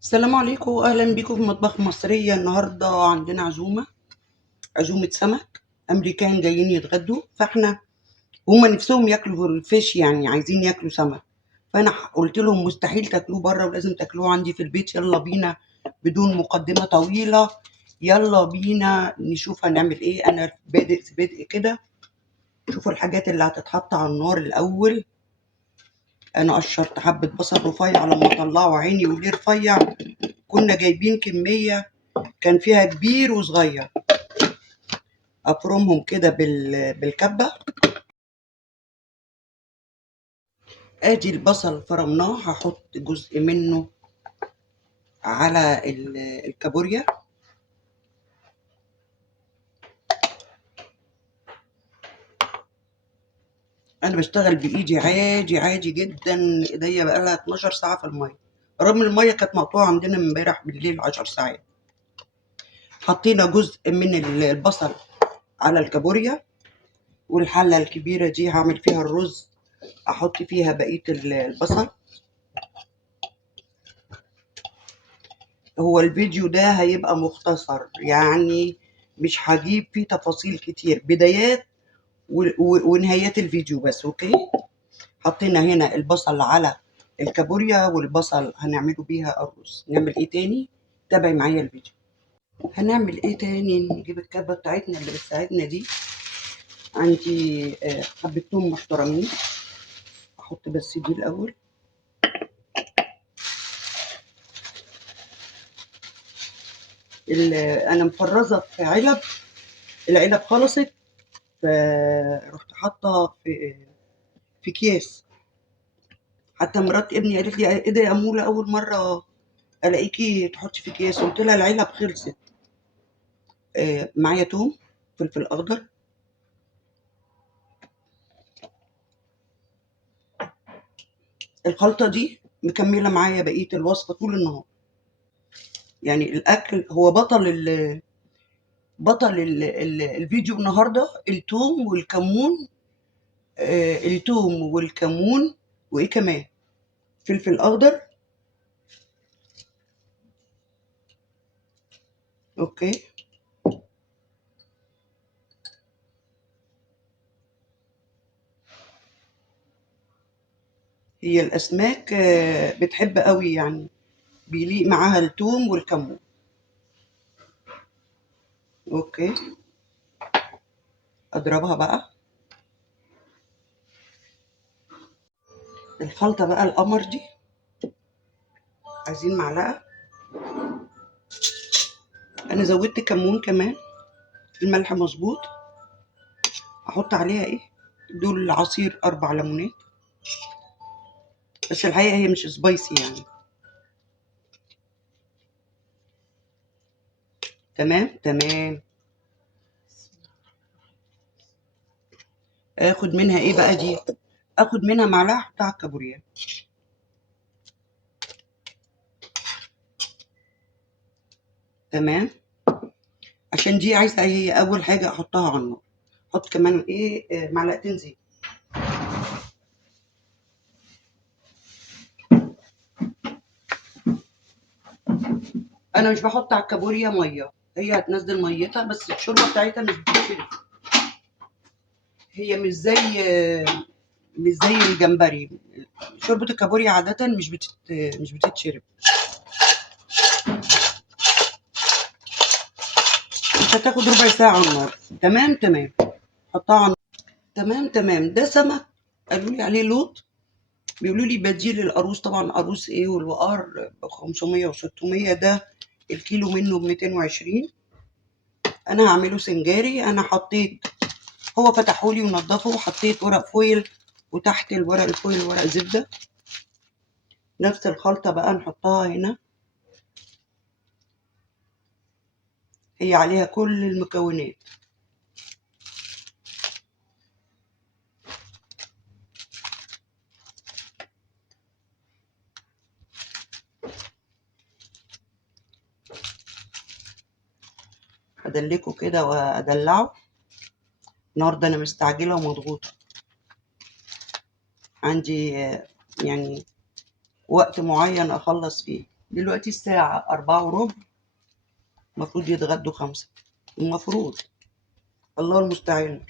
السلام عليكم، اهلا بيكم في مطبخ مصريه. النهارده عندنا عزومه سمك. امريكان جايين يتغدوا، فاحنا هما نفسهم ياكلوا فيش، يعني عايزين ياكلوا سمك. فانا قلت لهم مستحيل تاكلوه بره ولازم تاكلوه عندي في البيت. يلا بينا بدون مقدمه طويله، يلا بينا نشوف هنعمل ايه. انا بادئ كده. شوفوا الحاجات اللي هتتحط على النار الاول. انا قشرت حبه بصل رفيع، لما طلعوا عيني وليه رفيع. كنا جايبين كميه كان فيها كبير وصغير. افرمهم كده بالكبه. ادي البصل فرمناه، هحط جزء منه على الكابوريا. انا بشتغل بايدي عادي عادي جدا. ايديا بقى لها 12 ساعه في الميه، رغم الميه كانت مقطوعه عندنا من امبارح بالليل 10 ساعات. حطينا جزء من البصل على الكابوريا، والحله الكبيره دي هعمل فيها الرز. احط فيها بقيه البصل. هو الفيديو ده هيبقى مختصر، يعني مش هجيب فيه تفاصيل كتير، بدايات ونهايات الفيديو بس. اوكي. حطينا هنا البصل على الكابوريا، والبصل هنعمله بيها الرز. نعمل ايه تاني؟ تابعي معايا الفيديو. هنعمل ايه تاني؟ نجيب الكبة بتاعتنا اللي بتساعدنا دي. عندي حبة توم محترمين. احط بس دي الاول. انا مفرزة في علب، العلب خلصت، فرحت حاطة في اكياس. حتى مرات ابني قالت لي ايه ده يا اموله، اول مره الاقيكي تحطي في اكياس. قلت لها العلب خلصت. معايا توم، فلفل اخضر، الخلطه دي مكمله معايا بقيه الوصفه طول النهار. يعني الاكل هو بطل الفيديو النهارده. التوم والكمون. التوم والكمون، وايه كمان؟ فلفل اخضر. اوكي. هي الاسماك بتحب قوي، يعني بيليق معاها التوم والكمون. اوكي. اضربها بقى. الخلطه بقى القمر دي، عايزين معلقه. انا زودت كمون كمان. الملح مظبوط. احط عليها ايه؟ دول عصير 4 ليمونات، بس الحقيقه هي مش سبايسي يعني. تمام تمام. اخد منها ايه بقى دي؟ اخد منها معلقه بتاع الكابوريا. تمام. عشان دي عايزه هي اول حاجه احطها على النار. احط كمان ايه؟ معلقتين زيت. انا مش بحط على الكابوريا ميه، هي هتنزل ميتها، بس الشوربه بتاعتها مش بتشرب. هي مش زي الجمبري. شوربه الكابوريا عاده مش بتتشرب. مش هتاخد ربع ساعه على النار. تمام تمام. حطها على النار. تمام تمام. ده سمك قالوا لي عليه لوط. بيقولوا لي بديل القاروص. طبعا قاروص ايه، والوقار ب 500 و600. ده الكيلو منه ب 220. انا هعمله سنجاري. انا حطيت، هو فتحولي ونضفه، وحطيت ورق فويل، وتحت الورق الفويل ورق زبده. نفس الخلطه بقى نحطها هنا. هي عليها كل المكونات. هدلكه كده وادلعه. النهارده انا مستعجله ومضغوطه. عندي يعني وقت معين اخلص فيه. دلوقتي الساعة 4:15، المفروض يتغدوا 5، المفروض. الله المستعان.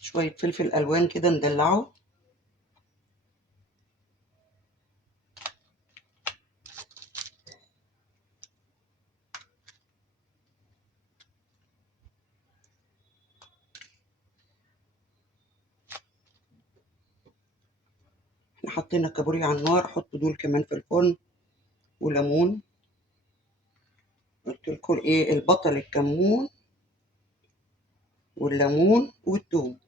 شوية فلفل ألوان كده ندلعه. احنا حطينا كابوريا على النار، احط دول كمان في الفرن، وليمون. قلت لكم ايه البطل؟ الكمون والليمون والثوم.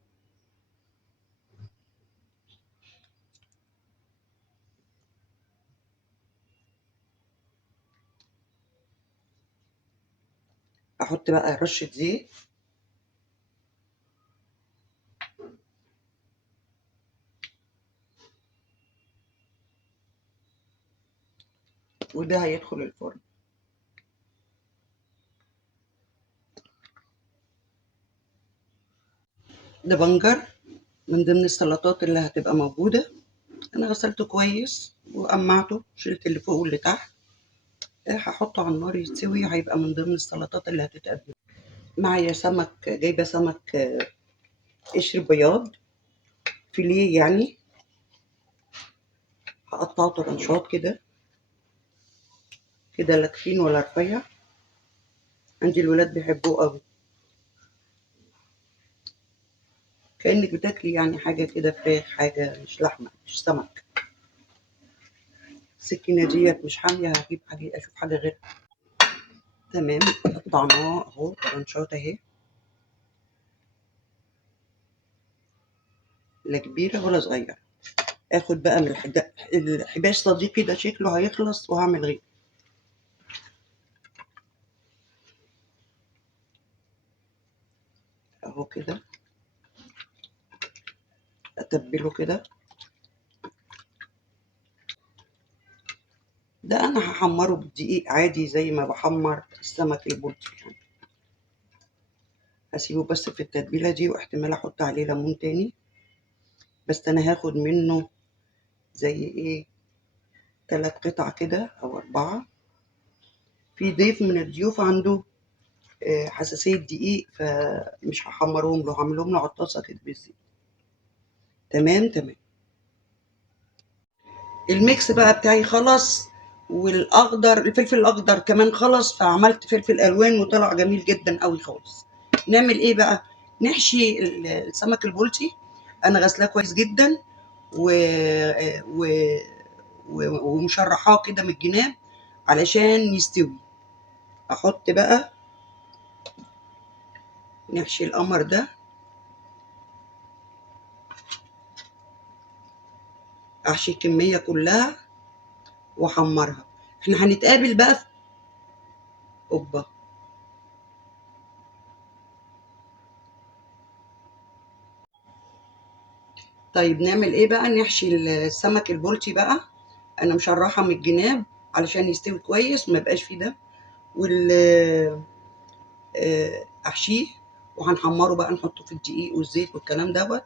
احط بقى رشة زيت، وده هيدخل الفرن. ده بنجر من ضمن السلطات اللي هتبقى موجودة. انا غسلته كويس وقمعته، شلت اللي فوق واللي تحت. هحطه على النار يستوي، هيبقى من ضمن السلطات اللي هتتقدم. معايا سمك، جايبة سمك قشر بياض، فيليه يعني. هقطعه طرنشات كده كده، لا تخين ولا رفيع. عندي الولاد بيحبوه قوي، كأنك بتاكلي يعني حاجة كده فراخ، حاجة مش لحمة مش سمك. السكينة ديت مش حامية، هجيب حاجة أشوف حاجة غيرها. تمام، قطعناه أهو طرنشات أهي، لا كبيرة ولا صغيرة. آخد بقى من الحباش صديقي ده، شكله هيخلص وهعمل غيره. أهو كده أتبله كده. ده أنا هحمره بالدقيق عادي زي ما بحمر السمك البلطي يعني. هسيبه بس في التتبيلة دي، واحتمال أحط عليه ليمون تاني. بس أنا هاخد منه زي إيه 3 قطع كده أو 4. في ضيف من الضيوف عنده حساسية دقيق، فمش هحمرهم له، هعملهم له على الطاسة كده بالزيت. تمام. الميكس بقى بتاعي خلص، والاخضر الفلفل الاخضر كمان خلص، فعملت فلفل الوان وطلع جميل جدا قوي خالص. نعمل ايه بقى؟ نحشي السمك البلطي. انا غسلاه كويس جدا و... و... ومشرحاه كده من الجناب علشان يستوي. احط بقى، نحشي القمر ده، احشي الكميه كلها واحمرها. احنا هنتقابل بقى في اوبا. طيب نعمل ايه بقى؟ نحشي السمك البلطي بقى. انا مشرحه من الجناب علشان يستوي كويس وما يبقاش فيه دم. وال احشيه وهنحمره بقى، نحطه في الدقيق والزيت والكلام دوت.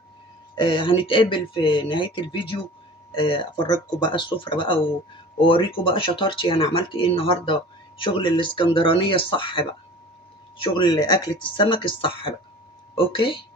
هنتقابل في نهايه الفيديو، افرجكم بقى السفره بقى واوريكم بقى شطارتي انا عملت ايه النهارده. شغل الاسكندرانيه الصح بقى، شغل اكله السمك الصح بقى. اوكي.